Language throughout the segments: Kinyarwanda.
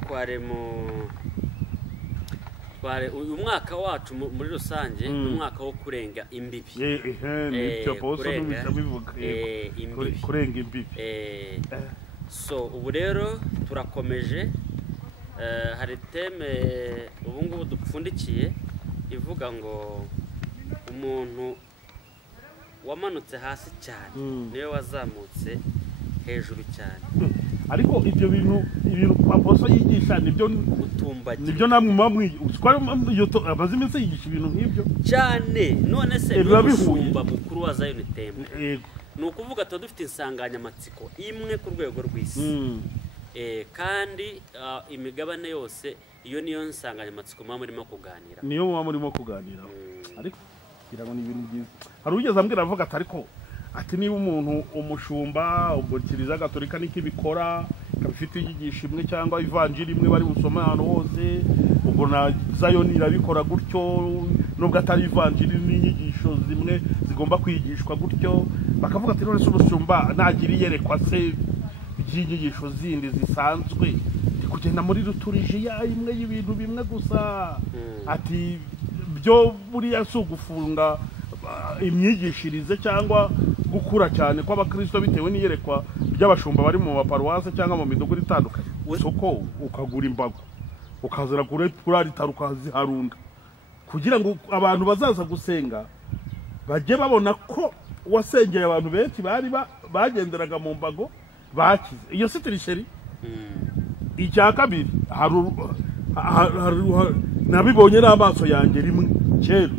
tware uyu mwaka wacu muri rusange umwaka wo kurenga imbibi kurenga imbibi so ubu rero turakomeje hari teme ubu ngubu dupfundikiye ivuga ngo umuntu wamanutse hasi cyane niwe wazamutse hejuru cyane ariko ibyo bintu aposo yigisha nibyo utumbagira nibyo namwe amaze iminsi yigisha ibintu nk'ibyo cyane none se n'umushumba mukuru wa Zion Temple ni ukuvuga tuba dufite insanganyamatsiko imwe ku rwego rw'isi kandi imigabane yose iyo niyo nsanganyamatsiko muba murimo kuganira ariko kugira ngo ni ibintu byiza hari ugeze ambwira avuga ati ariko ati niba umuntu umushumba ubukiriza gatolika niki bikora kabifite yigisha imwe cyangwa ivanjiri imwe bari busoma ahantu hose ubwo na Zion irabikora gutyo nubwo atari ivanjiri n'inyigisho zimwe zigomba kwigishwa gutyo bakavuga ati none se umushumba nagira iyerekwa se by'inyigisho zindi zisanzwe kugenda muri liturujia imwe y'ibintu bimwe gusa ati byo buriya si ugufunga imyigishirize cyangwa gukura cyane kw'abakristo bitewe n'iyerekwa by'abashumba bari mu maparuwase cyangwa mu midugudu itandukanye soko ukagura imbago ukazira kuri alitari ukaziharunda kugira ngo abantu bazaza gusenga bajye babona ko wasengeye abantu benshi bari bagenderaga mu mbago bakize iyo si tirisheri icya kabiri nabibonye n'amaso yanjye rimwe kera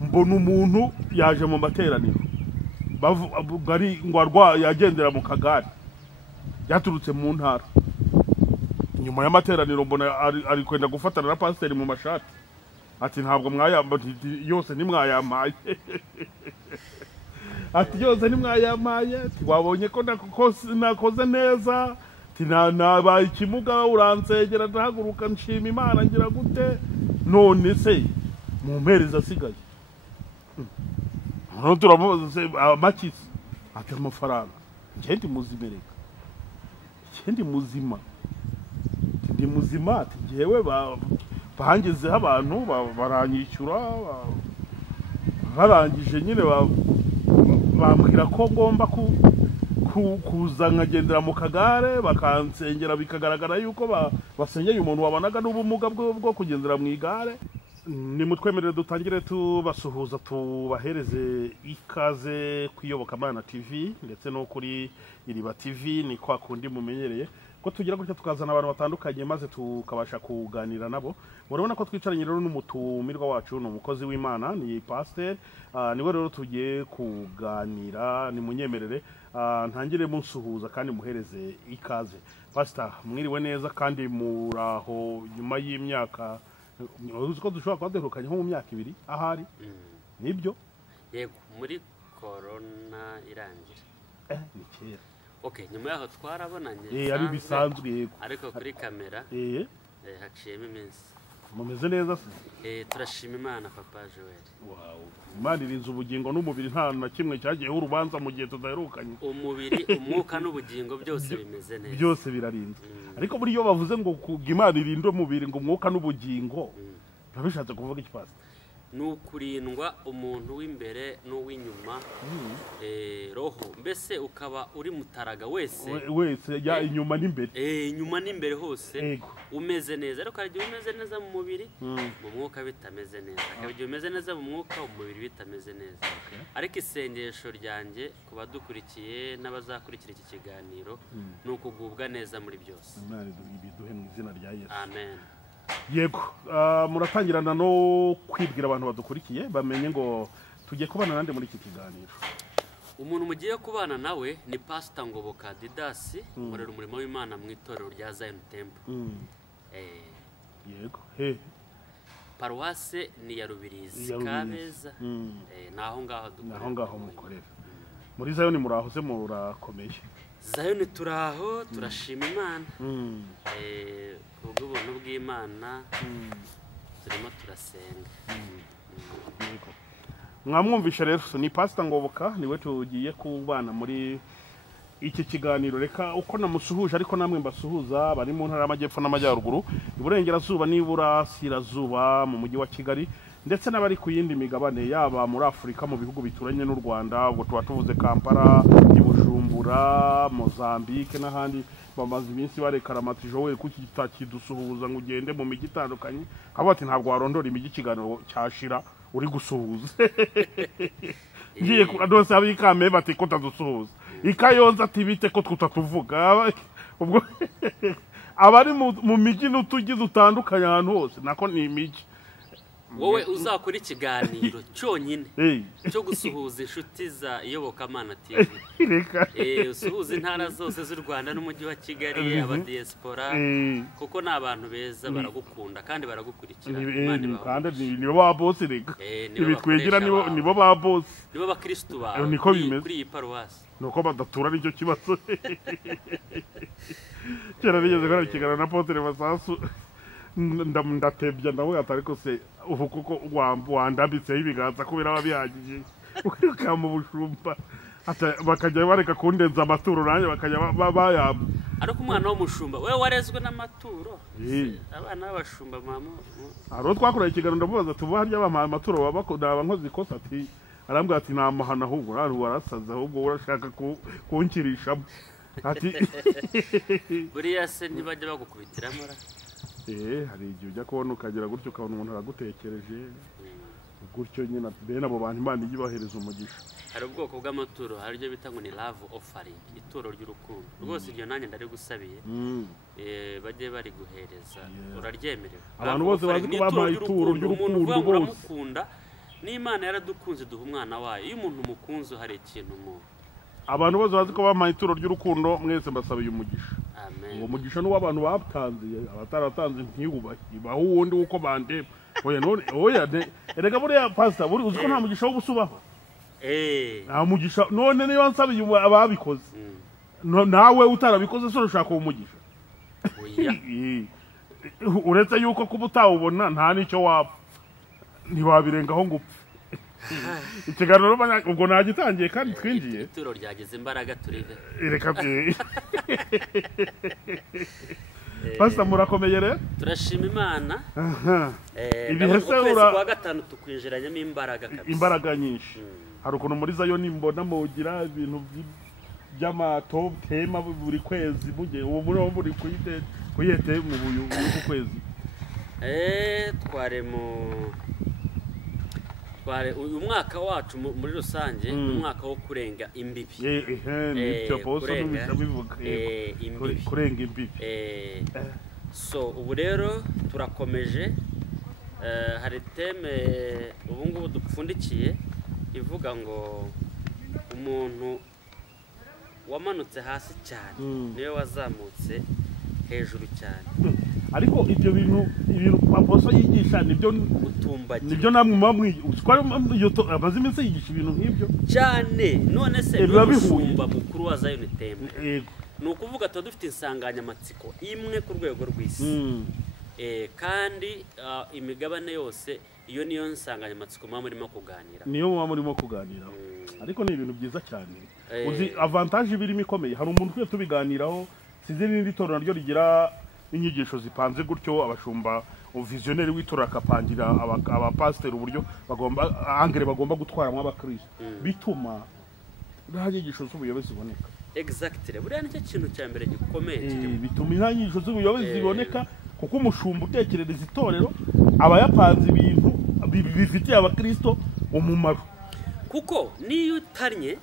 mbona umuntu yaje mu materaniro bari ngo yagendera mu kagari yaturutse mu ntara nyuma y'amateraniro mbona ari kwenda gufatana na pasiteri mu mashati ati ntabwo yose nimwayamaye ati yose nimwayamaye wabonye ko nakoze neza nabaye ikimuga uransegera ndahaguruka nshima Imana ngira gute none se mu mpereza asigaye none turamubaza amakisi ati amafaranga ngende muzimereka ngende muzima ati ngewe bahangezeho abantu baranyishyura barangije nyine bambwira ko ngomba kuza nkagendera mu kagare bakansengera bikagaragara yuko basengeye umuntu wabonaga n'ubumuga bwo kugendera mu igare nimutwemerere dutangire tubasuhuza tubahereze ikaze kwiyobokamana TV ndetse no kuri Iriba TV ni kwa kundi mumenyereye ko tugira gutya tukazana abantu batandukanye maze tukabasha kuganira nabo murabona ko twicaranye rero n'umutumirwa wacu ni umukozi w'Imana ni pastor niwe rero tugiye kuganira ni munyemerere ntangire munsuhuza kandi muhereze ikaze pastor mwiriwe neza kandi muraho nyuma y'imyaka uzi ko dushobora kubaderukanya nko mu myaka 2 ahari nibyo yego muri corona irangira ni kera okay nyuma yaho twarabonanye ari bisanzwe yego ariko kuri kamera haciyemo iminsi mumeze neza se turashima Imana papa Joel wow Imana irinze ubugingo n'umubiri nta na kimwe cyagiye urubanza mu gihe tudaherukanye umubiri umwuka n'ubugingo byose bimeze neza byose birarinze ariko buri yo bavuze ngo Imana irinde umubiri ngo umwuka n'ubugingo babishatse kuvuga iki pastor nukurindwa umuntu w'imbere n'uw'inyuma roho mbese ukaba uri mutaraga wese ya inyuma n'imbere inyuma n'imbere hose umeze neza ariko hari umeze neza mu mubiri mu mwuka bitameze neza akabigiye umeze neza mu mwuka umubiri bitameze neza ariko isengesho ryanjye kuba dukurikiye n'abazakurikira iki kiganiro n'ukugubwa neza muri byose Imana ibiduhe mu izina rya Yesu amen yego muratangirana no kwibwira abantu badukurikiye bamenye ngo tugiye kubana nande muri iki kiganiro umuntu mugiye kubana nawe ni Pastor Ngoboka Didas umurero umurimo w'Imana mu itorero rya Zion Temple yego paruwase ni ya Rubirizi Kabeza naho ngaho dukorera naho ngaho mukorera muri Zion muraho se murakomeye Zion turaho turashima Imana ubuntu bw'Imana turimo turasenga mwamwumvisha rero ni Pastor Ngoboka niwe tugiye kubana muri iki kiganiro reka uko namusuhuje ariko namwe mbasuhuza bari mu ntara y'amajyepfo n'amajyaruguru iburengerazuba n'iburasirazuba mu mujyi wa Kigali ndetse n'abari ku yindi migabane yaba muri Afurika mu bihugu bituranye n'u Rwanda ubwo tuba tuvuze Kampala, Bujumbura, Mozambique n'ahandi bamaze iminsi barekara amati Joel kuki kitakidusuhuza ngo ugende mu mijyi itandukanye abo ati ntabwo warondora imijyi kiganiro cyashira uri gusuhuza ngiye adose abikame bati ko tadusuhuza ikayonza ati bite ko tutatuvuga ubwo abari mu mijyi n'utugize utandukanye ahantu hose nako ni imijyi wowe uzakora ikiganiro cyonyine cyo gusuhuza inshuti za Iyobokamana TV usuhuza intara zose z'u Rwanda n'umujyi wa Kigali abadiaspora kuko ni abantu beza baragukunda kandi baragukurikira kandi nibo ba boss reka ibitwegera nibo ba boss nibo bakristo ba kuri iyi paruwasi nuko badatura nicyo kibazo cyera bigeze gukora ikiganiro na Apotre Masasu ndatebya nawe atariko se ubu kuko wandambitseho ibiganza kubera babihagije ukamu bushumba bakajya bareka kundenza amaturo nanjye bakajya bayamba ariko umwana w'umushumba wewe warezwe n'amaturo abana b'abashumba mama aro twakoreye ikiganiro ndamubaza tuba harya bamaye amaturo babakunda abankozi ikosa ati arambwira ati namahana ahubwo warasaza ahubwo urashaka kunkirishamo ati buriya se ntibajya bagukubitiramo hari igihe ujya kubona ukagira gutyo ukabona umuntu aragutekereje gutyo nyine bene abo bantu Imana ijya ibahereza umugisha hari ubwoko bw'amaturo hari ibyo bita ngo ni love offering ituro ry'urukundo rwose iryo nanjye ndari gusabiye bajye bari guhereza uraryemerewe abantu bose bazi ko bamaye ituro ry'urukundo bose uramukunda n'Imana yaradukunze duha umwana wayo iyo umuntu mukunze hari ikintu mu abantu bose bazi ko bamaye ituro ry'urukundo mwese mbasabiye umugisha uwo mugisha n'uw'abantu batanze abataratanze ntiyubahe ibaho uwundi uko bandeba oya erega buriya pastor buri uzi ko nta mugisha wo gusubaho nta mugisha none niyo nsabiye ababikoze nawe utarabikoze so ushaka uwo mugisha uretse yuko kuba utawubona nta nicyo wapfa ntiwabirengaho ngo upfe ikiganiro ubwo nagitangiye kandi twinjiye ituro ryageze imbaraga turive reka pastor murakomeye rero turashima Imana ibihese kwa gatanu tukwinjiranyemo imbaraga kabisa imbaraga nyinshi hari ukuntu muri zayo nimbona mugira ibintu by'amato tema buri kwezi mugiye uwo muri kuyete mu buyu ku kwezi uyu mwaka wacu muri rusange umwaka wo kurenga imbibi kurenga imbibi so ubu rero turakomeje hari teme ubu ngubu dupfundikiye ivuga ngo umuntu wamanutse hasi cyane niwe wazamutse hejuru cyane ariko ibyo bintu aposo yigisha nibyo namwe amaze iminsi yigisha ibintu nk'ibyo cyane none se n'umushumba mukuru wa Zion Temple ni ukuvuga tuba dufite insanganyamatsiko imwe ku rwego rw'isi kandi imigabane yose iyo niyo nsanganyamatsiko muba murimo kuganira ariko ni ibintu byiza cyane uzi avantage birimo ikomeye hari umuntu ukwiye tubiganiraho size n'indi torero ryo rigira inyigisho zipanze gutyo abashumba visionnaire w'itora akapangira abapasiteri uburyo bagomba gutwaramo abakristo bituma nta nyigisho z'ubuyobozi ziboneka exactly buriya nicyo kintu cya mbere gikomeye bituma nta nyigisho z'ubuyobozi ziboneka kuko umushumba utekerereza itorero aba yapanze ibintu bifitiye abakristo umumaro kuko niyo utarnye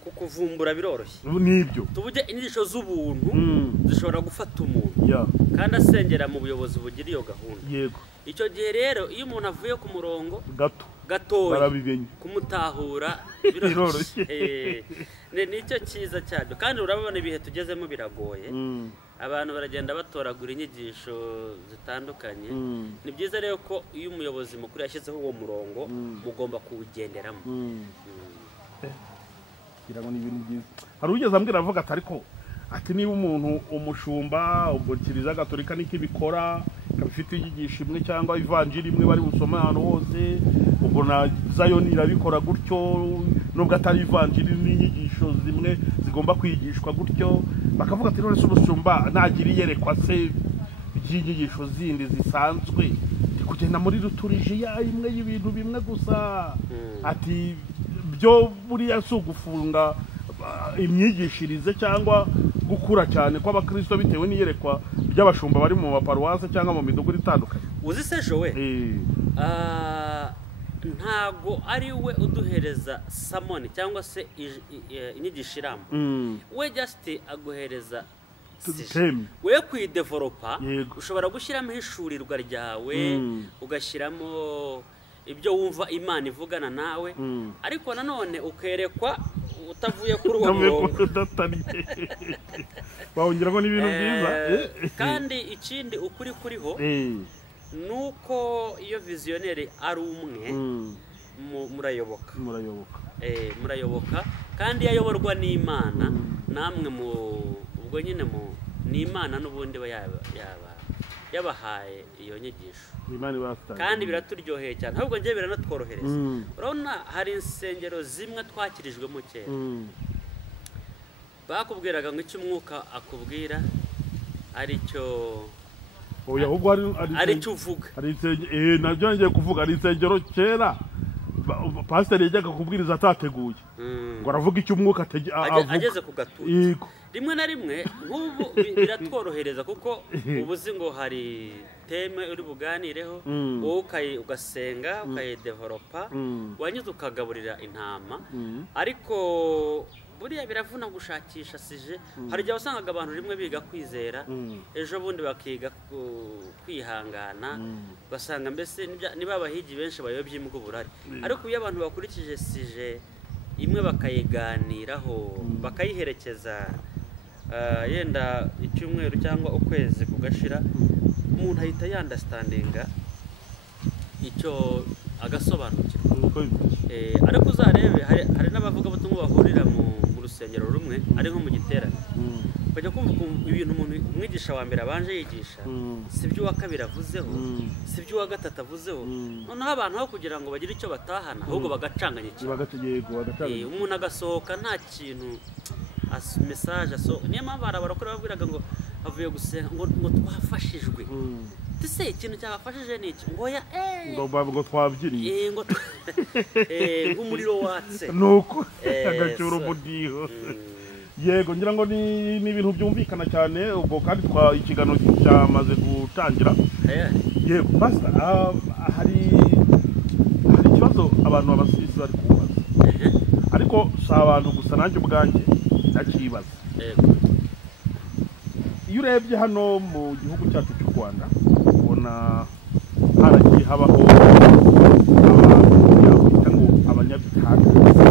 kukuvumbura biroroshye nibyo tuvuge inyigisho z'ubuntu zishobora gufata umuntu kandi asengera mu buyobozi bugira iyo gahunda icyo gihe rero iyo umuntu avuye ku murongo gatoya kumutahura biroroshye nicyo cyiza cyane kandi urabona ibihe tugezemo biragoye abantu baragenda batoragura inyigisho zitandukanye ni byiza rero ko iyo umuyobozi mukuru yashyizeho uwo murongo mugomba kuwugenderamo ngo ni ibintu byiza hari ugeze ambwira avuga ati niba umuntu umushumba ubwo kiliziya gatolika niko ibikora ikaba ifite inyigisho imwe cyangwa ivanjiri imwe bari busome ahantu hose ubwo na Zion irabikora gutyo nubwo atari ivanjiri n'inyigisho zimwe zigomba kwigishwa gutyo bakavuga ati none se umushumba nagira iyerekwa se by'inyigisho zindi zisanzwe kugenda muri liturujia imwe y'ibintu bimwe gusa ati byo buriya si ugufunga imyigishirize cyangwa gukura cyane kw'abakristo bitewe n'iyerekwa by'abashumba bari mu maparuwase cyangwa mu midugudu itandukanye. Uzi se Jowe ntago ari we uduhereza samoni cyangwa se inyigisho iramba we just aguhereza we kwidevelopa ushobora gushyiramo ishurirwa ryawe ugashyiramo ibyo wumva Imana ivugana nawe ariko nanone ukerekwa utavuye kuri uwo murongo bawongera ko n'ibintu byiza kandi ikindi ukuri kuriho nuko iyo visionnaire ari umwe murayoboka kandi yayoborwa n'Imana namwe mu ubwo nyine mu n'Imana n'ubundi yabahaye iyo nyigisho kandi biraturyoheye cyane ahubwo ngiye biranatworohereza. Urabona hari insengero zimwe twakirijwemo kera bakubwiraga ngo icyo umwuka akubwira aricyo aricyo uvuga nabyo ngiye kuvuga ari insengero kera pasiteri yajyaga kubwiriza atateguye ngo aravuga icyo umwuka ageze ku gatuti rimwe na rimwe nk'ubu biratworohereza kuko ubuzi ngo hari teme uri buganireho wowe ugasenga ukayidevelopa wanyuze ukagaburira intama ariko buriya biravuna gushakisha sije hari igihe wasangaga abantu rimwe biga kwizera ejo bundi bakiga kwihangana basanga mbese niba abahigi benshi bayobye imbwa uburari ariko iyo abantu bakurikije sije imwe bakayiganiraho bakayiherekeza yenda icyumweru cyangwa ukwezi kugashira umuntu ahita yandastandinga icyo agasobanukirwa ariko uzarebe hari n'abavuga butumwa bahurira mu rusengero rumwe ari nko mu giterane ukajya kumva ibintu umuntu umwigisha wa mbere abanje yigisha sibyo uwa kabiri avuzeho sibyo uwa gatatu avuzeho noneho abantu aho kugira ngo bagire icyo batahana ahubwo bagacanganyikira umuntu agasohoka nta kintu message niyo mpamvu barakora babwiraga ngo avuye gusenga ngo twafashijwe tuse ikintu cyabafashije n'iki ngo ya ngo twabyinnye nk'umuriro watse nuko agacyura umudiho yego ngira ngo ni ibintu byumvikana cyane ubwo kandi ikiganiro cyamaze gutangira yego pastor hari ikibazo abantu b'abasisi bari kubaza ariko si abantu gusa nanjye ubwanjye ndakibaza iyo urebye hano mu gihugu cyacu cy'u Rwanda ubona haragiye habaho abanyabitangaza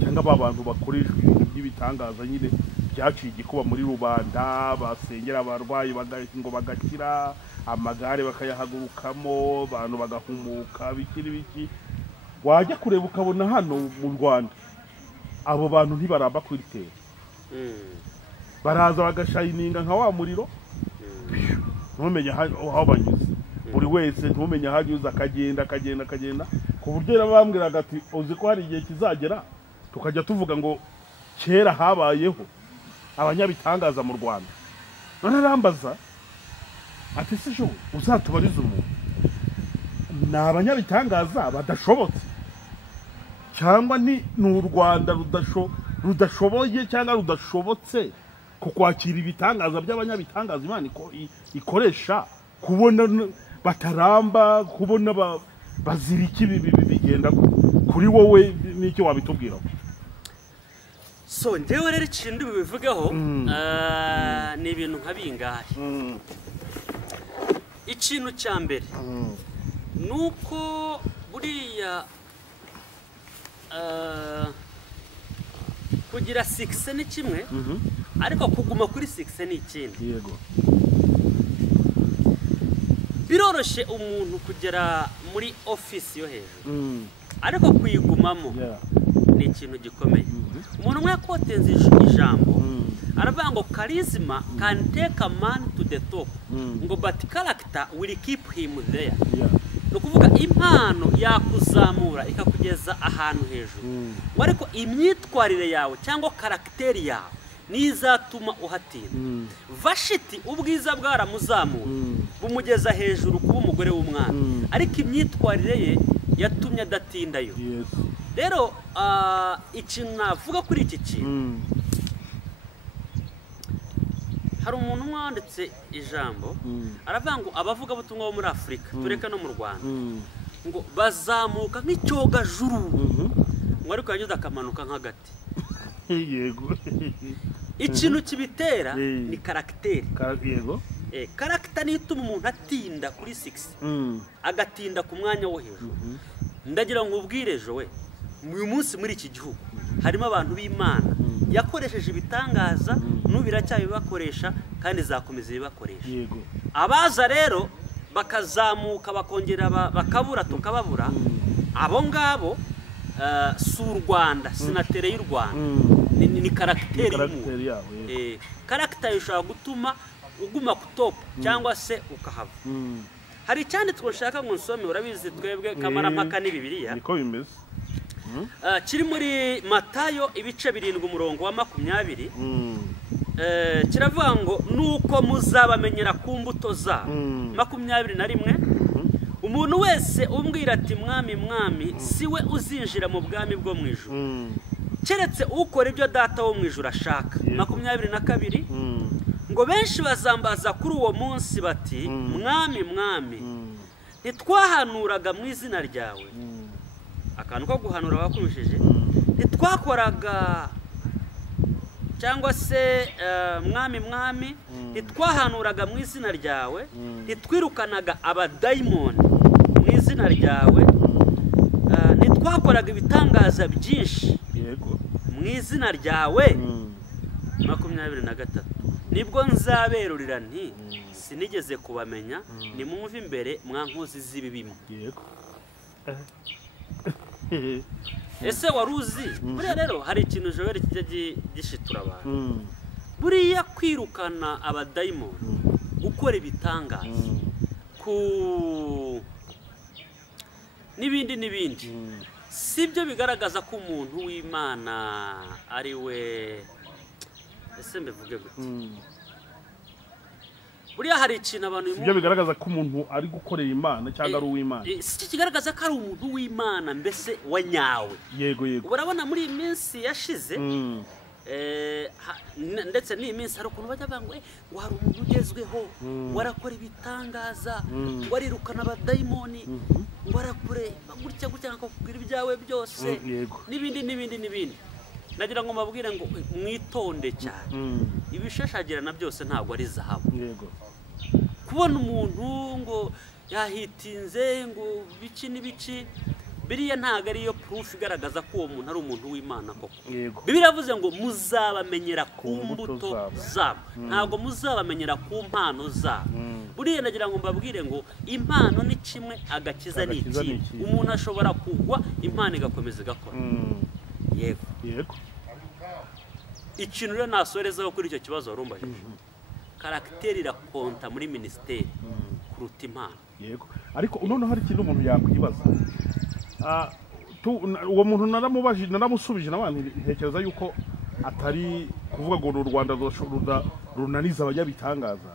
cyangwa abantu bakoresha ibintu by'ibitangaza nyine byaciye igikuba muri rubanda basengera abarwayi ngo bagakira amagare bakayahagurukamo abantu bagahumuka biki wajya kureba ukabona hano mu Rwanda abo bantu ntibaramba kwitera baraza bagashayininga nka wa muriro ntumenye aho banyuze buri wese ntumenye aho anyuze akagenda ku buryo bambwiraga ati uzi ko hari igihe kizagera tukajya tuvuga ngo kera habayeho abanyabitangaza mu Rwanda none arambaza ati se jo uzatubariza umuntu ni abanyabitangaza badashobotse cyangwa ni u Rwanda rudashoboye cyangwa rudashobotse kukwakira ibitangaza by'abanyabitangaza Imana ikoresha kubona bataramba kubona baziriki bigenda kuri wowe n'icyo wabitubwiraho. So ndewe rero ikintu bivugaho ni ibintu nka bingahe ikintu cya mbere nuko buriya kugira 6 ni kimwe ariko kuguma kuri 6 ni ikindi. Yego biroroshye umuntu kugera muri office yo hejuru ariko kuyigumamo ni ikintu gikomeye. Umuntu umwe yakotenze ijambo aravuga ngo charisma can take a man to the top ngo but character will keep him there. ni ukuvuga impano yakuzamura ikakugeza ahantu hejuru, ariko imyitwarire yawe cyangwa karagiteri yawe niyo izatuma uhatinda. Vashiti ubwiza bwaramuzamuye bumugeza hejuru kuba umugore w'umwana, ariko imyitwarire ye yatumye adatindayo. Rero ikintu navuga kuri iki kintu, hari umuntu wanditse ijambo aravuga ngo abavugabutumwa bo muri Afurika tureka no mu Rwanda ngo bazamuka nk'icyogajuru, ngo ariko yanyuze akamanuka nk'agati. Yego. Ikintu kibitera ni karagiteri. Yego. Karagiteri niyo ituma umuntu atinda kuri 6 agatinda ku mwanya wo hejuru. Ndagira ngo ubwire ejo we, uyu munsi muri iki gihugu harimo abantu b'Imana yakoresheje ibitangaza n'ubiracyabibakoresha kandi zakomeza bibakoresha. Yego. Abaza rero bakazamuka bakongera bakabura tukababura, abo ngabo si u Rwanda, sinatere y'u Rwanda, ni karagiteri y'umuntu. Karagiteri ishobora gutuma uguma ku top cyangwa se ukahava. Hari cyane twashaka ngo nsome, urabizi twebwe kamarampaka ni Bibiliya, niko bimeze. Kiri muri Matayo ibice 7 umurongo wa 20, kiravuga ngo nuko muzabamenyera ku mbuto zabo. 21, umuntu wese umbwira ati mwami mwami siwe uzinjira mu bwami bwo mu ijuru, keretse ukora ibyo data wo mu ijuru ashaka. 22, ngo benshi bazambaza kuri uwo munsi bati mwami mwami ntitwahanuraga mu izina ryawe, akantu ko guhanura bakumishije, ntitwakoraga cyangwa se mwami mwami ntitwahanuraga mu izina ryawe, ntitwirukanaga abadayimoni mu izina ryawe, ntitwakoraga ibitangaza byinshi mu izina ryawe. 23, nibwo nzaberurira nti sinigeze kubamenya, nimwumve imbere mwankozi z'ibibimo. Ese waruzi buriya rero hari ikintu Joel kijya gishitura abantu, buriya kwirukana abadayimoni, gukora ibitangaza n'ibindi sibyo bigaragaza ko umuntu w'Imana ari we, ese mbivuge gute? Buriya hari ikintu abantu ibyo bigaragaza ko umuntu ari gukorera Imana cyangwa ari uw'Imana, si kigaragaza ko ari umuntu w'Imana mbese wa nyawe. Yego. Urabona muri iyi minsi yashize, ndetse n'iyi minsi hari ukuntu bajya bavuga ngo hari umuntu ugezweho warakora ibitangaza, warirukana abadayimoni, warakure gutya akakubwira ibyawe byose n'ibindi. Nagira ngo mbabwire ngo mwitonde cyane, ibishashagirana byose ntabwo ari zahabu. Kubona umuntu ngo yahitinze ngo biki n'ibiki, biriya ntabwo ariyo proof igaragaza ko uwo muntu ari umuntu w'Imana koko. Bibiliya yavuze ngo muzabamenyera ku mbuto zabo, ntabwo muzabamenyera ku mpano zabo. Buriya nagira ngo mbabwire ngo impano ni kimwe, agakiza ni ikindi. Umuntu ashobora kugwa impano igakomeza igakora. Yego. Ikintu rero nasorezaho kuri icyo kibazo warumbaje, karagiteri irakonta muri ministeri kuruta impano. Yego. Ariko noneho hari ikintu umuntu yakwibaza, uwo muntu naramusubije n'abantu ntekereza yuko atari kuvuga ngo u Rwanda runaniza abanyabitangaza.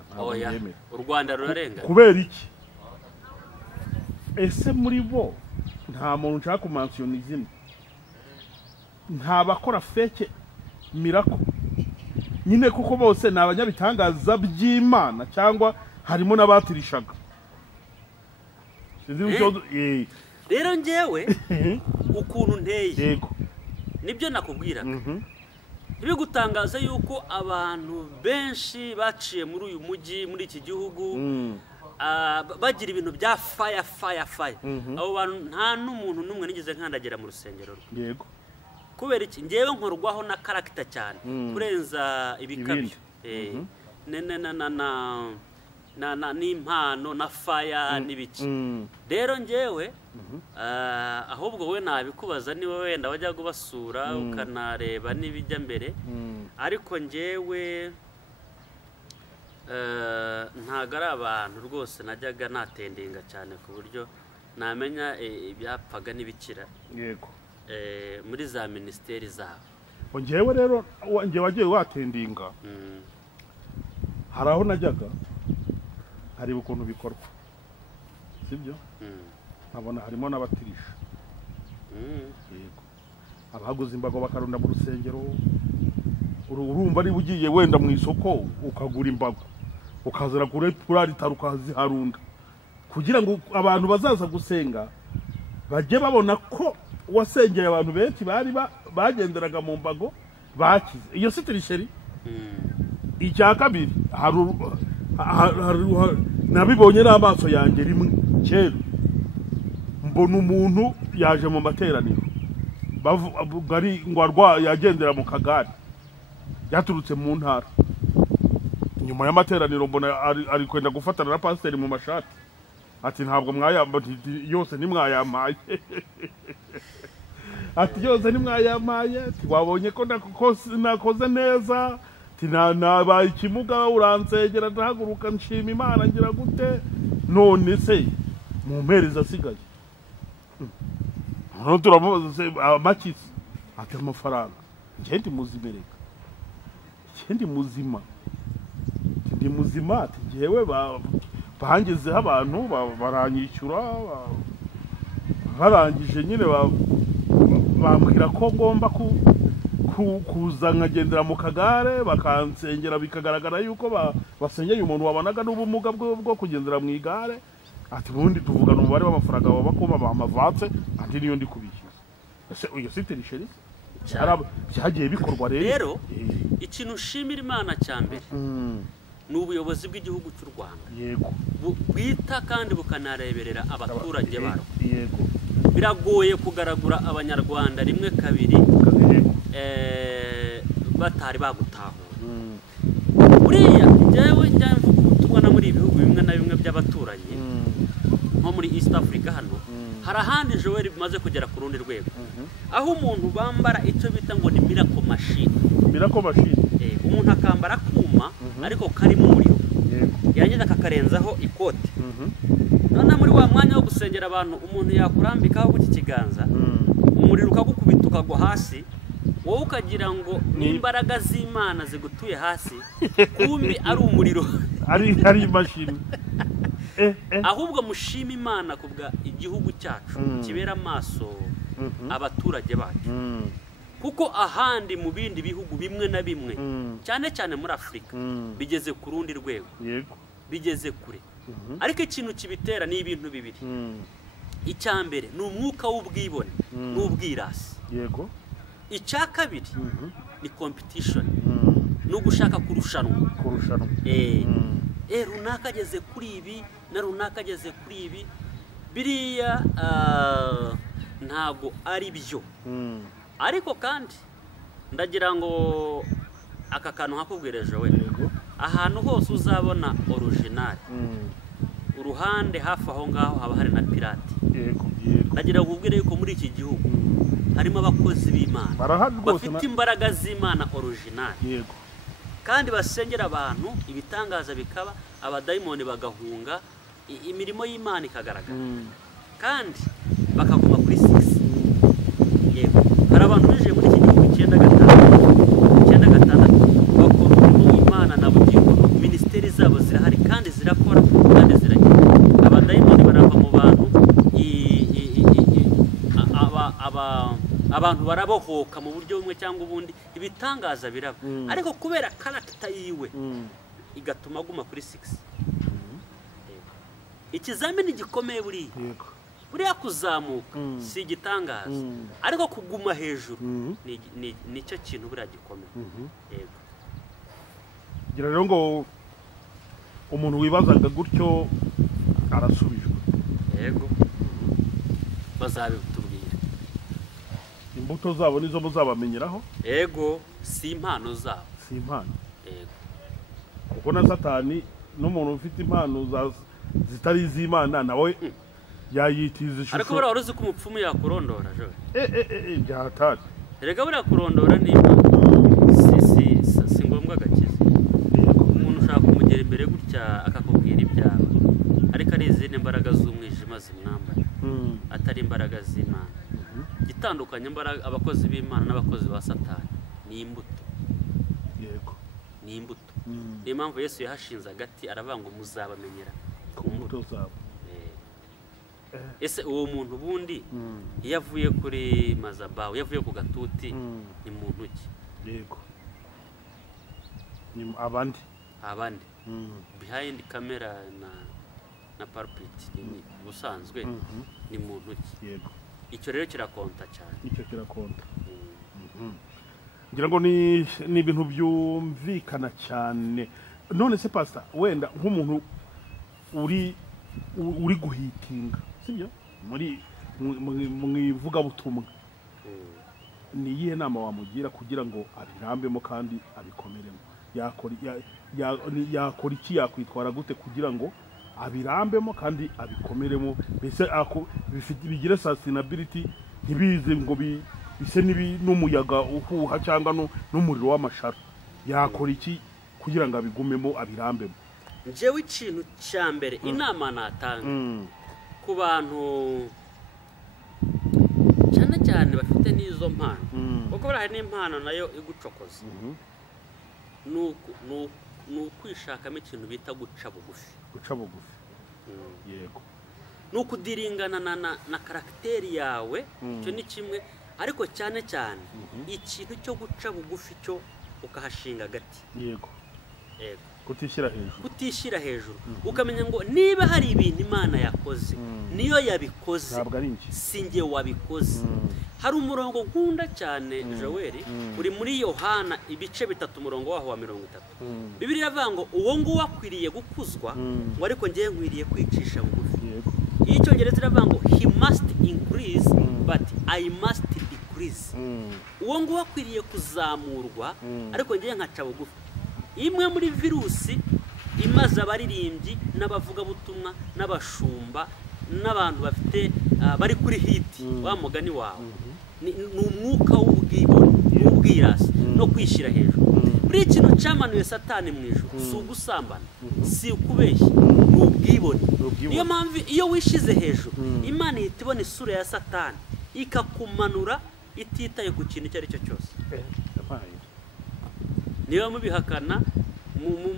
U Rwanda rurarenga kubera iki? Ese muri bo nta muntu nshaka kumansiyona izina, nta bakora feke mirako nyine, kuko bose ni abanyabitangaza by'Imana cyangwa harimo n'abatirishaga? Rero njyewe ukuntu nteye nibyo nakubwira, ntibigutangaza yuko abantu benshi baciye muri uyu mujyi, muri iki gihugu, bagira ibintu bya fire. Abo bantu nta n'umuntu n'umwe nigeze nkandagira mu rusengero rwe. Kubera iki? Njyewe nkorwaho na karagita cyane kurenza ibikabyo, n'impano na fire n'ibiki. Rero njyewe ahubwo we nabikubaza niba wenda wajya kubasura ukanareba n'ibijya mbere, ariko njyewe ntago ari abantu rwose najyaga natendinga cyane ku buryo namenya ibyapfaga n'ibikira yego muri za ministeri zabo. Njyewe rero njye wagiye watendinga hari aho najyaga hari ukuntu bikorwa sibyo nkabona harimo n'abatirisha yego abaguze imbago bakarunda mu rusengero urumva ari bugiye wenda mu isoko ukagura imbago ukazira kuri alitari ukaziharunda kugira ngo abantu bazaza gusenga bajye babona ko wasengeye abantu benshi bari bagenderaga mu mbago bakize. Iyo sitirisheri icya kabiri nabibonye n'amaso yanjye rimwe kera mbona umuntu yaje mu materaniro bari ngo yagendera mu kagari yaturutse mu ntara nyuma y'amateraniro mbona ari kwenda gufatana na pasiteri mu mashati ati ntabwo yose nimwayamaye ati yose nimwayamaye wabonye ko nakoze neza nabaye ikimuga uransegera ndahaguruka nshima Imana ngira gute none se mu mpereza asigaye none turamuze amakisi ati amafaranga ngende muzimereka ngende muzima ndi muzima ati ngewe bahangizeho abantu baranyishyura barangije nyine bambwira ko ngomba kuza nkagendera mu kagare bakansengera bikagaragara yuko basengeye umuntu wabanaga n'ubumuga bwo kugendera mu igare ati bundi tuvugana umubare w'amafaranga baba bakoma bamavatse andi niyo ndi kubishyuza. Ese uyo sitirisheri byagiye bikorwa rero ikintu ushimira Imana cya mbere ni ubuyobozi bw'igihugu cy'u Rwanda yego bwita kandi bukanareberera abaturage baro yego biragoye kugaragura abanyarwanda rimwe kabiri batari bagutahura buriya njyewe njya mvuga ubutumwa na muri ibihugu bimwe na bimwe by'abaturanyi nko muri East Africa hano hari ahandi Joel bimaze kugera ku rundi rwego aho umuntu bambara icyo bita ngo ni miracle machine umuntu akambara kuma ariko karimo umuriro yarangiza akakarenzaho ikote none muri wa mwanya wo gusengera abantu umuntu yakurambikaho ku kiganza umuriro ukagukubita ukagwa hasi wowe ukagira ngo n'imbaraga z'Imana zigutuye hasi kumbi ari umuriro ari imashini ahubwo mushima Imana kubwa igihugu cyacu kibera amaso abaturage bacu kuko ahandi mu bindi bihugu bimwe na bimwe cyane cyane muri Afrika bigeze ku rundi rwego yego bigeze kure ariko ikintu kibitera ni ibintu bibiri icyambere ni umwuka w'ubwibone n'ubwirasi yego icya kabiri ni competition no gushaka kurushanwa runaka ageze kuri ibi na runaka ageze kuri ibi biriya ntago ari byo ariko kandi ndagira ngo aka kantu hakubwireje we ahantu hose uzabona original uruhande hafi aho ngaho haba hari na pirate ndagira ngo ubwire yuko muri iki gihugu harimo abakozi b'Imana bafite imbaraga z'Imana original kandi basengera abantu ibitangaza bikaba abadayimoni bagahunga imirimo y'Imana ikagaragara kandi bakaguma kuri 6 yego hari abantu bije muri iki gihugu 9 bakora umurimo w'Imana na bugingo ministeri zabo zirahari kandi zirakora kandi ziragira abadayimoni barava mu bantu abantu barabohoka mu buryo bumwe cyangwa ubundi ibitangaza biraba ariko kubera character yiwe igatuma aguma kuri 6 ikizamini gikomeye buriya kuzamuka si igitangaza ariko kuguma hejuru nicyo kintu buriya gikomeye yego gira rero ngo umuntu wibazaga gutyo arasubijwe yego bazabitubwira imbuto zabo nizo muzabamenyeraho yego si impano zabo yego kuko na Satani n'umuntu ufite impano zitari iz'Imana nawe yayitiza ishusho ariko buriya uruzi ko umupfumu yakurondora jo byahatari erega buriya kurondora ni si ngombwa gakiza umuntu ushaka kumugera imbere gutya akakubwira ibyawe ariko ari izindi mbaraga z'umwijima zimwambara atari imbaraga z'Imana. Gitandukanye abakozi b'Imana n'abakozi ba Satani ni imbuto. Yego. Ni imbuto. Niyo mpamvu Yesu yahashinze agati aravuga ngo muzabamenyera ku mbuto zabo. Ese uwo muntu bundi iyo avuye kuri mazabawu, iyo avuye ku gatuti ni muntu ki? Yego. Ni abandi behind camera na pulpit ni busanzwe ni muntu ki? Yego. Icyo rero kirakonta cyane. Icyo kirakonta. Ngira ngo ni ibintu byumvikana cyane. None se pastor, wenda nk'umuntu uri guhitinga, sibyo? Mu ivugabutumwa, ni iyihe nama wamugira kugira ngo abirambemo kandi abikomeremo? Yakora iki, yakwitwara gute kugira ngo abirambemo kandi abikomeremo, mbese bigire sustainability, ntibize ngo bise n'umuyaga uhuha cyangwa n'umuriro w'amashara? Yakora iki kugira ngo abigumemo, abirambemo? Njyewe ikintu cya mbere inama natanga ku bantu cyane cyane bafite n'izo mpano, kuko bari n'impano nayo igucokoza, ni ukwishakamo ikintu bita guca bugufi. Yego. Ni ukudiringana na karagiteri yawe, icyo ni kimwe, ariko cyane cyane ikintu cyo guca bugufi cyo ukahashinga agati. Yego. Kutishyira hejuru. Ukamenya ngo niba hari ibintu Imana yakoze niyo yabikoze, si njye wabikoze. Hari umurongo nkunda cyane Joel, uri muri Yohana ibice 3 umurongo waho wa 30. Bibiliya iravuga ngo uwo nguwo akwiriye gukuzwa, ngo ariko ngiye nkwiriye kwicisha bugufi. Icyongereza iravuga ngo he must increase but I must decrease. Uwo nguwo akwiriye kuzamurwa, ariko ngiye nkaca bugufi. Imwe muri virusi imaze abaririmbyi n'abavugabutumwa n'abashumba n'abantu bafite bari kuri hiti wa mugani wawe, ni umwuka w'ubwibone n'ubwirasi no kwishyira hejuru. Buri ikintu cyamanuye Satani mu ijuru si ugusambana, si ukubeshya, ni ubwibone. Niyo mpamvu iyo wishize hejuru Imana ihita ibona isura ya Satani ikakumanura ititaye ku kintu icyo ari cyo cyose. Niba mubihakana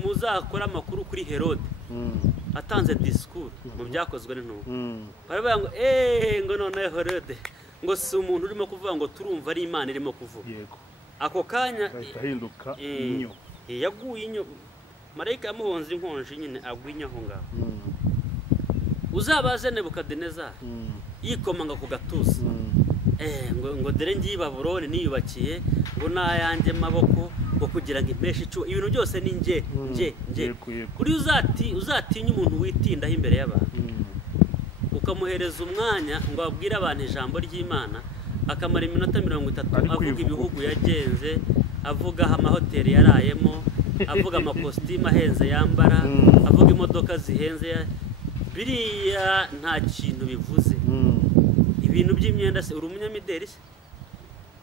muzakora amakuru kuri Herode atanze disikuru mu byakozwe n'intumwa, baravuga ngo ngo none Herode ngo si umuntu urimo kuvuga ngo turumva ari Imana irimo kuvuga. Ako kanya ahinduka inyo, yaguye inyo, marayika yamuhonze inkonji nyine agwa inyo aho ngaho. Uzabaze Nebukadinezari yikomanga ku gatuza, ngo dore ngiye i Babuloni niyubakiye ngo n'ayanjye maboko ngo kugira ngo impeshe icuba, ibintu byose ni nje. Kuri uzatinya umuntu witindaho imbere y'abantu, ukamuhereza umwanya ngo abwire abantu ijambo ry'Imana, akamara iminota 30 avuga ibihugu yagenze, avuga amahoteli yarayemo, avuga amakositimu ahenze yambara, avuga imodoka zihenze, biriya nta kintu bivuze. Ibintu by'imyenda se, uri umunyamideli se?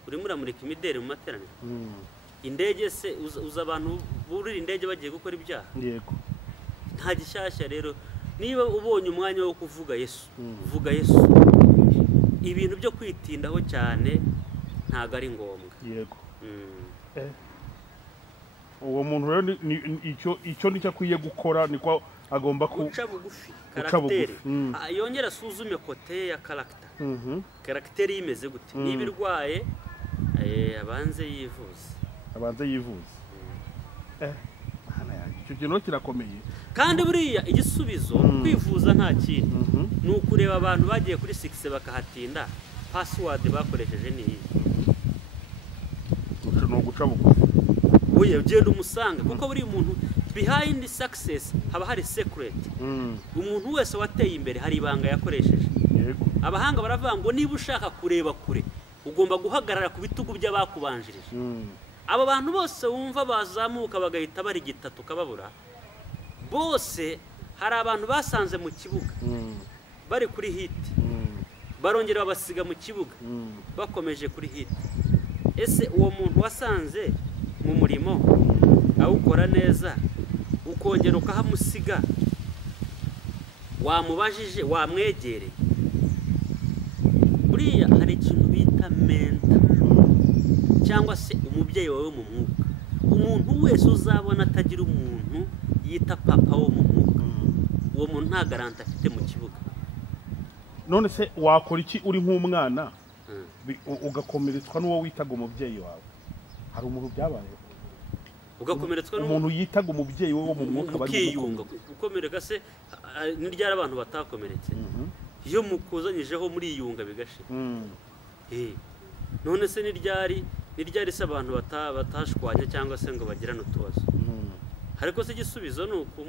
Urimo uramurika imideli mu materaniro? Indege se, uza abantu burira indege bagiye gukora ibyaha? Yego. Nta gishyashya rero. Niba ubonye umwanya wo kuvuga Yesu, vuga Yesu. Ibintu byo kwitindaho cyane ntago ari ngombwa. Yego. Uwo muntu rero icyo nicyo akwiye gukora, niko agomba guca bugufi karagiteri. Yongera asuzume kote ya karagita. Karagiteri imeze gute? Niba irwaye abanze yivuze. Icyo kintu kirakomeye. Kandi buriya igisubizo kwivuza nta kintu. Ni ukureba abantu bagiye kuri 6 bakahatinda, password bakoresheje ni iyi. No guca bugufi. Uye ugenda umusanga, kuko buri umuntu behind success haba hari secret. Umuntu wese wateye imbere hari ibanga yakoresheje. Yego. Abahanga baravuga ngo niba ushaka kureba kure ugomba guhagarara ku bitugu by'abakubanjirije. Abo bantu bose wumva bazamuka bagahita bari gitatu kababura, bose hari abantu basanze mu kibuga bari kuri hiti, barongera babasiga mu kibuga bakomeje kuri hiti. Ese uwo muntu wasanze mu murimo awukora neza ukongera ukahamusiga, wamubajije, wamwegereye, buriya hari ikintu bita menta cyangwa se umubyeyi wawe mu mwuka. Umuntu wese uzabona atagira umuntu yita papa wo mu mwuka, uwo muntu nta garante afite mu kibuga. None se wakora iki uri nk'umwana ugakomeretswa n'uwo witaga umubyeyi wawe? Hari umuntu byabaye ugakomeretswa umuntu yitaga umubyeyi wo mu mwuka ukiyunga. Gukomereka se ni ryari abantu batakomeretse? Iyo mukuzanyijeho muri iyunga bigashira. None se ni ryari se abantu batashwanye cyangwa se ngo bagirane utubazo? Ariko se igisubizo ni uko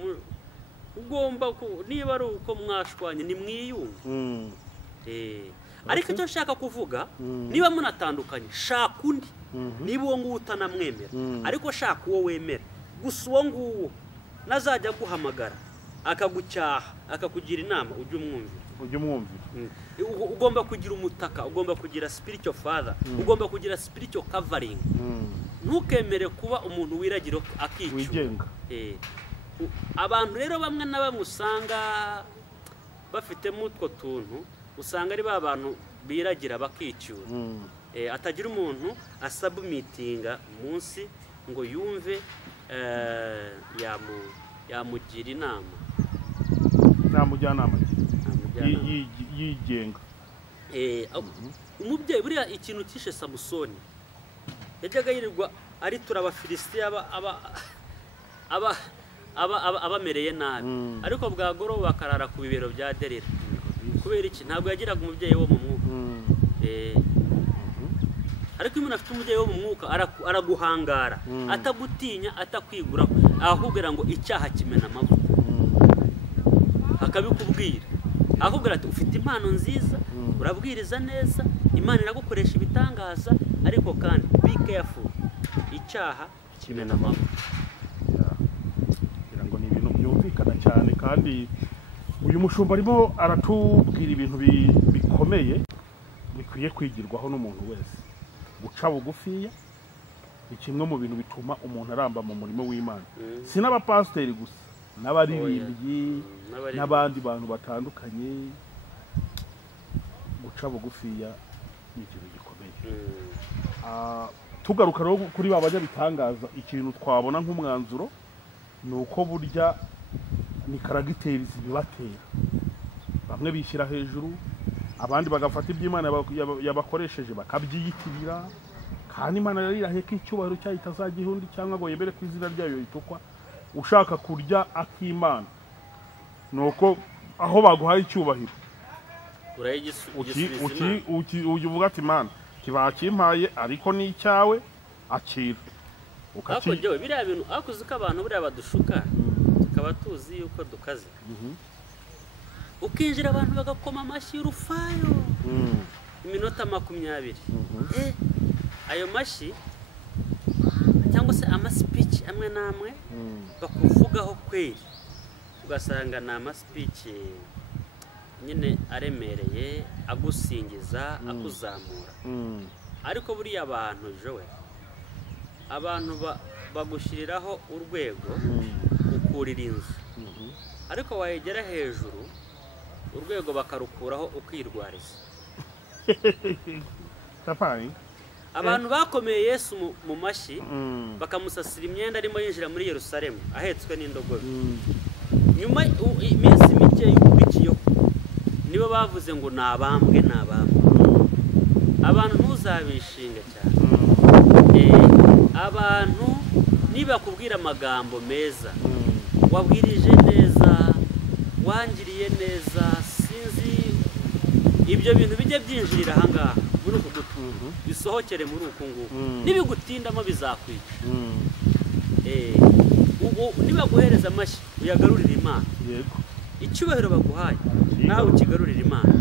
ugomba niba ari uko mwashwanye ni mwiyunga. Ariko icyo nshaka kuvuga, niba munatandukanye shaka undi, niba uwo nguwo utanamwemera, ariko shaka uwo wemera. Gusa uwo nguwo nazajya guhamagara akagucyaha akakugira inama, ujye umwumvira. Ugomba kugira umutaka, ugomba kugira spiritual father, ugomba kugira spiritual covering. Ntukemere kuba umuntu wiragira akicyura. Abantu rero bamwe na bamwe usanga bafitemo utwo tuntu, usanga ari ba bantu biragira bakicyura. Atagira umuntu asubmitinga munsi ngo yumve yamugira inama, namujyanama yigenga. Umubyeyi buriya ikintu cyishe Samusoni, yajyaga yirirwa ari turabafilisitiya abamereye nabi, ariko bwagoroba bakarara ku bibero bya Delila. Kubera iki? Ntabwo yagiraga umubyeyi wo mu mwuka. Ariko umuntu afite umubyeyi wo mu mwuka araguhangara, atagutinya, atakwiguraho, ahubwira ngo icyaha kimena amavuta, akabikubwira, ahubwira ati ufite impano nziza, urabwiriza neza, Imana iragukoresha ibitangaza, ariko kandi be careful, icyaha kimena amavuta. Kugira ngo ni ibintu byumvikana cyane, kandi uyu mushumba arimo aratubwira ibintu bikomeye bikwiye kwigirwaho n'umuntu wese. Guca bugufiya ni kimwe mu bintu bituma umuntu aramba mu murimo w'Imana. Si n'abapasiteri gusa, n'abaririmbyi n'abandi bantu batandukanye. Guca bugufiya ni ikintu gikomeye. Tugaruka rero kuri ba banyabitangaza, ikintu twabona nk'umwanzuro ni uko burya ni karagiteri zibibatera. Bamwe bishyira hejuru, abandi bagafata iby'Imana yabakoresheje bakabyiyitirira, kandi Imana yari iraheka icyubahiro cyayo itazagiha undi, cyangwa ngo yemere ku izina ryayo ritukwa. Ushaka kurya ak'Imana nuko aho baguhaye icyubahiro uvuga ati Imana kibakimpaye, ariko ni icyawe akira. Ariko jewe biriya bintu akuzi ko abantu buriya badushuka, tukaba tuzi yuko dukaze. Ukinjira abantu bagakoma amashyi y'urufayo iminota 20. Ayo mashyi cyangwa se speech amwe namwe bakuvugaho kweri, ugasanga na speech nyine aremereye, agusingiza, akuzamura. Ariko buriya abantu jowe, abantu bagushyiriraho urwego ukurira inzu, ariko wayegera hejuru urwego bakarukuraho ukirwariza. Abantu bakomeye Yesu mu mashyi, bakamusasira imyenda arimo yinjira muri Yerusalemu ahetswe n'indogobe. Nyuma iminsi mike y'ukurikiyeho nibo bavuze ngo nabambwe. Abantu ntuzabishinga cyane. Abantu niba kubwira amagambo meza, wabwirije neza, wangiriye neza, sinzi ibyo bintu bijye byinjirira aha ngaha muri uku gutuntu, bisohokere muri uku nguku, nibigutindamo bizakwica. Niba guhereza amashyi uyagarurira Imana, icyubahiro baguhaye nawe ukigarurira Imana.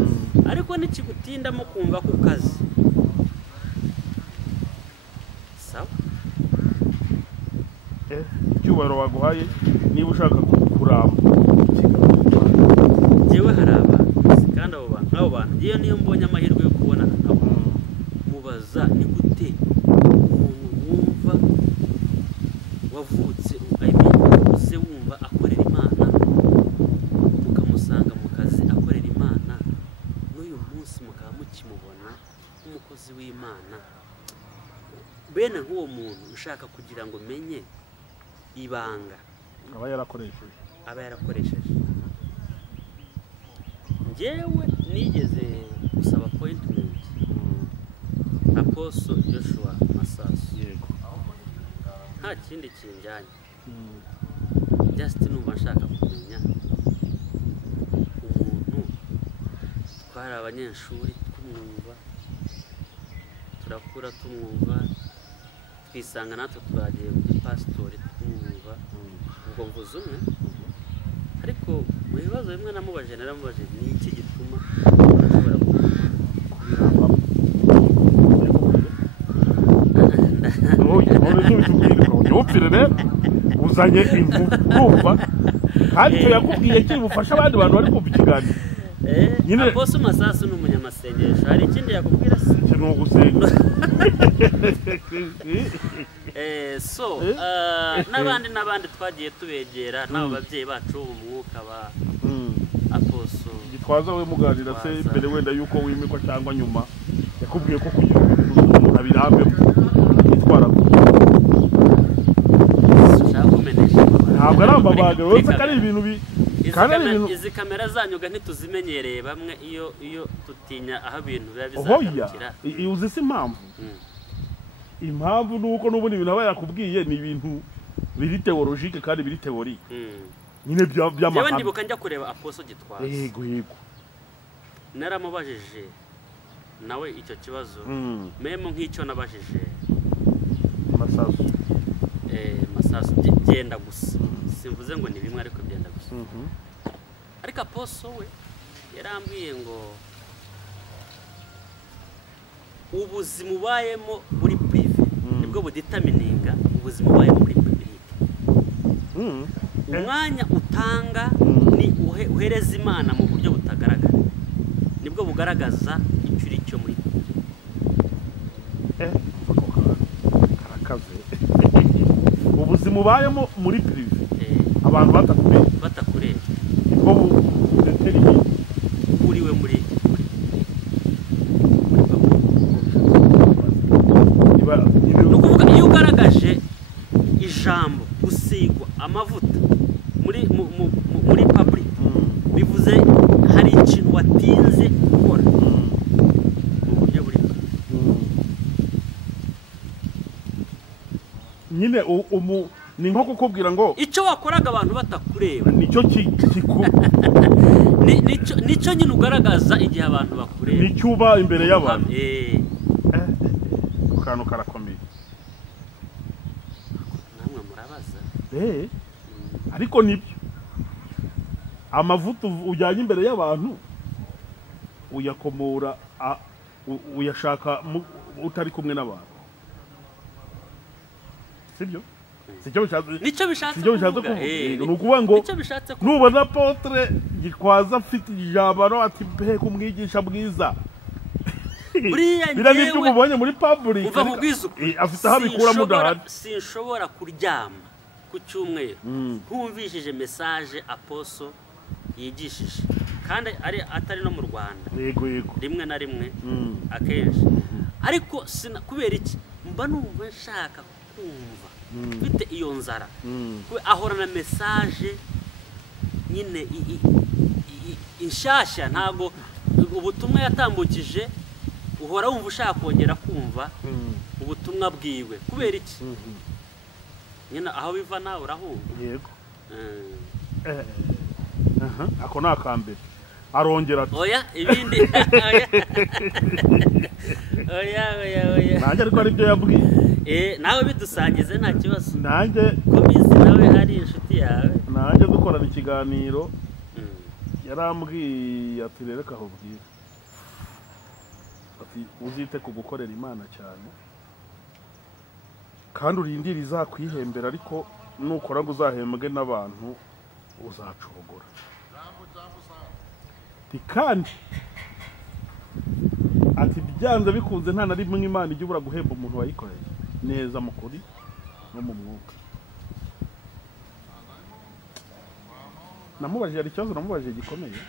Ariko nikigutindamo kumva ku kazi, sawa, icyubahiro baguhaye niba ushaka kuramba. Jewe hari abantu, kandi abo bantu iyo niyo mbonye amahirwe yo kubonana nabo, mubaza ni gute umuntu wumva wavutse uze wumva akorera Imana, mukamusanga mu kazi akorera Imana, n'uyu munsi mukaba mukimubona w'Imana bene nk'uwo muntu ushaka kugira ngo menye ibanga aba yarakoresheje njyewe nigeze gusaba appointment Apostle Joshua Masasu yego nta kindi kinjyanye just numva nshaka kumenya umuntu twari abanyeshuri twumwumva turakura tumwumva twisanga natwe twagiye muri pasitori twumva ubwo mvuze umwe ariko mu bibazo bimwe namubaje naramubaje ni iki gituma ashobora kubiramba rero uzanye imvumva kandi yakubwiye kiri bufasha abandi bantu bari kumva ikiganiro nyine Apostle Masasu ni umunyamasengesho hari ikindi yakubwira se ni ugusenga so n'abandi twagiye tubegera n'abo babyeyi bacu umwuka ba Apostle gitwaza we muganira se mbere wenda yuko wimikwa cyangwa nyuma yakubwiye ko kugira umuntu abirambe itwara ntabwo ari amabanga rwose ko ari ibintu izi kamera zanyu ntituzimenyereye bamwe iyo tutinya aho ibintu biba bizagarukira uzi se impamvu ni uko n'ubundi ibintu aba yakubwiye ni ibintu biri teologike kandi biri teorike nyine by'amahame yewe ndibuka njya kureba Apostle Gitwaza yego naramubajije nawe icyo kibazo memo nk'icyo nabajije Masasu genda gusa simvuze ngo ni bimwe ariko byenda gusa ariko Apostle we yarambwiye ngo ubuzima ubayemo muri prive nibwo buditamininga ubuzima ubayemo muri public umwanya utanga ni uhereza Imana mu buryo butagaragara nibwo bugaragaza icyo uri cyo muri karakaze ubuzima ubayemo muri prive abantu batakureba nibwo butetera uriwe muri nukuvuga iyo ugaragaje ijambo gusigwa amavuta muri public bivuze hari ikintu watinze gukora mu buryo buri nyine ni nko kukubwira ngo icyo wakoraga abantu batakureba nicyo nicyo nyine ugaragaza igihe abantu bakureba nicyo uba imbere y'abantu akantu karakomeye namwe murabaza ariko nibyo amavuta ujyanye imbere y'abantu uyakomora uyashaka utari kumwe n'abantu sibyo nicyo bishatse kuvuga ni ukuvuga ngo nubona Apotre Gitwaza afite ijambo ati mbega umwigisha mwiza buriya njyewe umubonye muri public uva mu bwizuku afite aho abikuramo udahari sinshobora kuryama ku cyumweru nkumvishije message Apostle yigishije kandi atari no mu Rwanda yego rimwe na rimwe akenshi ariko kubera iki mba numva nshaka kumva bite iyo nzara ahorana message nyine inshyashya ntabwo ubutumwa yatambukije uhora wumva ushaka kongera kumva ubutumwa bwiwe kubera iki nyine aho biva nawe urahumva yego ako ni akambere arongera ati oya ibindi oya nanjye ariko aribyo yabwiye nawe bidusangize nta kibazo nanjye ko bizi nawe ari inshuti yawe nanjye dukorana ikiganiro yarambwiye ati rero kahubwira ati uzite ku gukorera Imana cyane kandi urindire izakwihembera ariko nukora ngo uzahembwe n'abantu uzacogora kandi ati byanze bikunze nta na rimwe Imana ijya ubura guhemba umuntu wayikoreye neza mu kuri no mu mwuka namubajije hari ikibazo namubajije gikomeye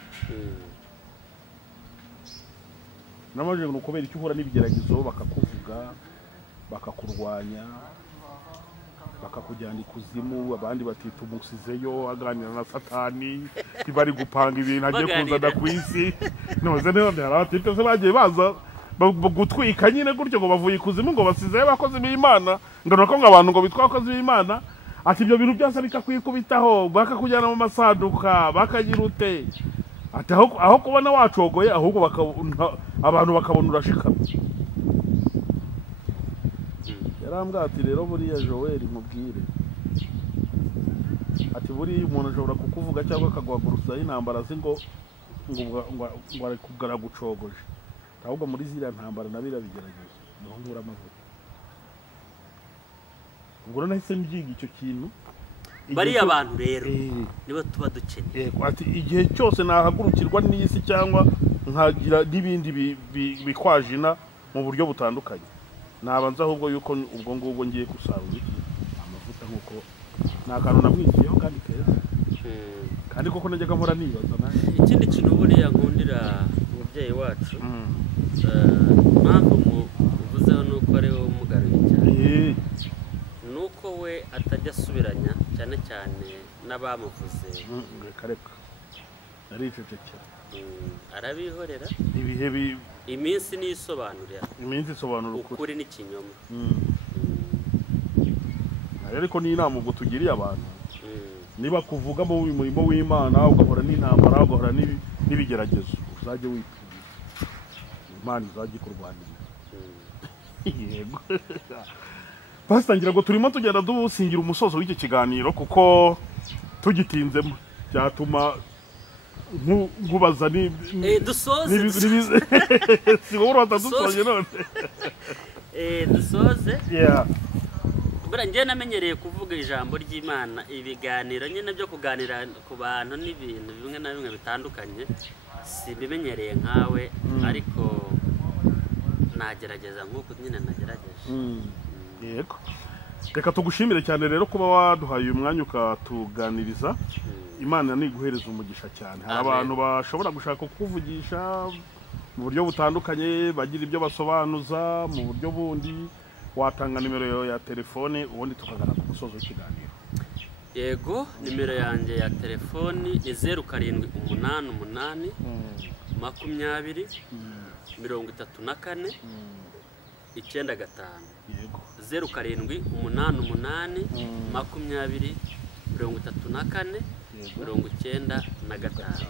n'amaje ngo kubera icyo uhura n'ibigeragezo bakakuvuga bakakurwanya bakakujyana ikuzimu abandi batita umusizeyo aganira na satani bari gupanga ibintu agiye kuzana ku isi noze none aratite se bagiye baza gutwika nyine gutyo ngo bavuye ikuzimu ngo basizeyo abakozi b'Imana ngo nako ngo abantu ngo bitwa abakozi b'Imana ati ibyo bintu byose bikakwikubitaho bakakujyana mu masaduka bakagira ute ati aho kubona wacogoye ahubwo abantu bakabona urashikamye yarambwira ati rero buriya Joel mubwire ati buriya umuntu ashobora kukuvuga cyangwa akaguhagurusaho intambara azi ngo ari kugaragucogoje ahubwo muri ziriya ntambara nabira bigerageje niho nkura amavuta ubwo nahise mbyiga icyo kintu bariya abantu rero nibo tuba dukeneye ati igihe cyose nahagurukirwa n'isi cyangwa nkagira n'ibindi bikwajina mu buryo butandukanye nabanza ahubwo yuko ubwo ngubwo ngiye gusarura amavuta nkuko nakantu namwigiyeho kandi keza kandi koko najyaga mpora nibaza nawe ikindi kintu buriya nkundira umubyeyi wacu mpamvu muvuzeho nuko ari we umugaruye cyane nuko we atajya asubiranya cyane cyane n'abamuvuze reka aricecekera arabihorera ibihe iminsi nisobanurira ukuri n'ikinyoma ariko ni inama ubwo tugiriye abantu niba kuvuga mu murimo w'Imana ugahora n'intambara ugahora n'ibigeragezo uzajye wipima Imana izajye kurwanira yego basangira ngo turimo tugenda dusingira umusozo w'iki kiganiro kuko tugitinzemo byatuma nkubaza ni dusoze si wowe uradusoje none dusoze bura njye namenyereye kuvuga ijambo ry'Imana ibiganiro nyine byo kuganira ku bantu n'ibintu bimwe na bimwe bitandukanye simbimenyereye nkawe ariko nagerageza nk'uko nyine nagerageje yego reka tugushimire cyane rero kuba waduhaye umwanya ukatuganiriza Imana niguhereza umugisha cyane hari abantu bashobora gushaka kukuvugisha mu buryo butandukanye bagira ibyo basobanuza mu buryo bundi watanga nimero ya telefone ubundi tukagana ku musozo w'ikiganiro yego nimero yanjye ya telefoni ni 0788 20 34 95 yego 0788 20 34 95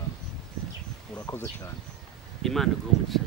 urakoze cyane Imana iguhe umugisha.